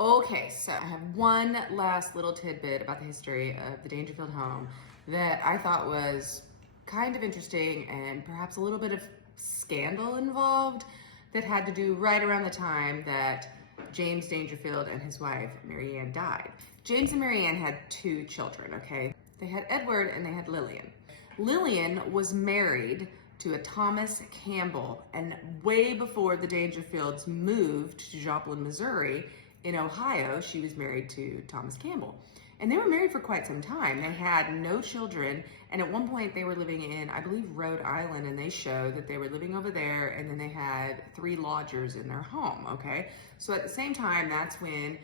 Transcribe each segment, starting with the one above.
Okay, so I have one last little tidbit about the history of the Dangerfield home that I thought was kind of interesting and perhaps a little bit of scandal involved that had to do right around the time that James Dangerfield and his wife, Mary Ann, died. James and Mary Ann had two children, okay? They had Edward and they had Lillian. Lillian was married to a Thomas Campbell, and way before the Dangerfields moved to Joplin, Missouri, in Ohio, she was married to Thomas Campbell. And they were married for quite some time. They had no children, and at one point they were living in, I believe, Rhode Island, and they show that they were living over there, and then they had 3 lodgers in their home, okay? So at the same time, that's when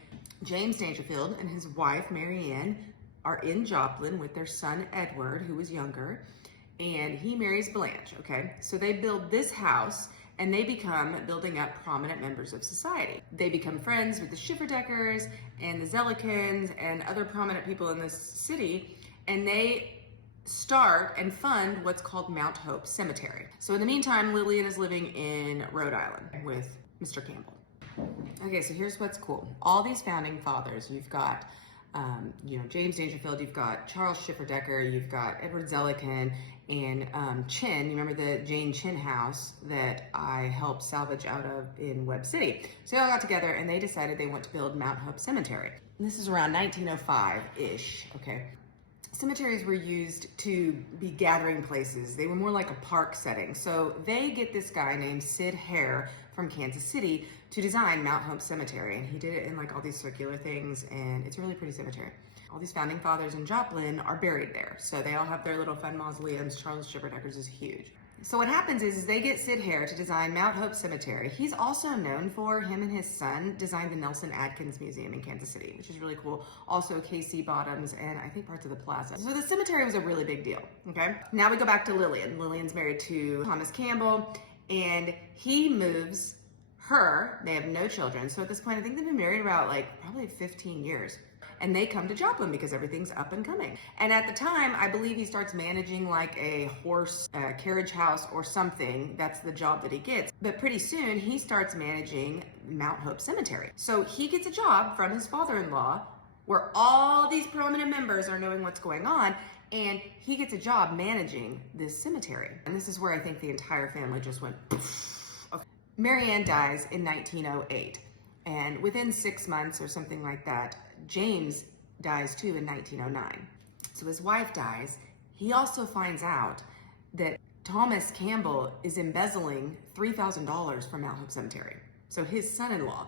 James Dangerfield and his wife, Mary Ann, are in Joplin with their son, Edward, who was younger, and he marries Blanche, okay? So they build this house, and they become building up prominent members of society. They become friends with the Schifferdeckers and the Zellikins and other prominent people in this city, and they start and fund what's called Mount Hope Cemetery. So in the meantime, Lillian is living in Rhode Island with Mr. Campbell. Okay, so here's what's cool. All these founding fathers, you've got James Dangerfield, you've got Charles Schifferdecker, you've got Edward Zellikin, and Chin. You remember the Jane Chin house that I helped salvage out of in Webb City? So they all got together and they decided they want to build Mount Hope Cemetery. And this is around 1905-ish, okay? Cemeteries were used to be gathering places. They were more like a park setting. So they get this guy named Sid Hare from Kansas City to design Mount Hope Cemetery. And he did it in like all these circular things, and it's a really pretty cemetery. All these founding fathers in Joplin are buried there. So they all have their little fun mausoleums. Charles Schifferdeckers is huge. So what happens is they get Sid Hare to design Mount Hope Cemetery. He's also known for, him and his son designed the Nelson Atkins Museum in Kansas City, which is really cool. Also KC Bottoms and I think parts of the plaza. So the cemetery was a really big deal, okay? Now we go back to Lillian. Lillian's married to Thomas Campbell, and he moves her. They have no children. So at this point, I think they've been married about probably 15 years. And they come to Joplin because everything's up and coming. And at the time, I believe he starts managing like a horse carriage house or something. That's the job that he gets. But pretty soon, he starts managing Mount Hope Cemetery. So he gets a job from his father-in-law where all these prominent members are knowing what's going on, and he gets a job managing this cemetery. And this is where I think the entire family just went poof. Okay. Mary Ann dies in 1908. And within 6 months or something like that, James dies too in 1909. So his wife dies. He also finds out that Thomas Campbell is embezzling $3,000 from Mount Hope Cemetery. So his son-in-law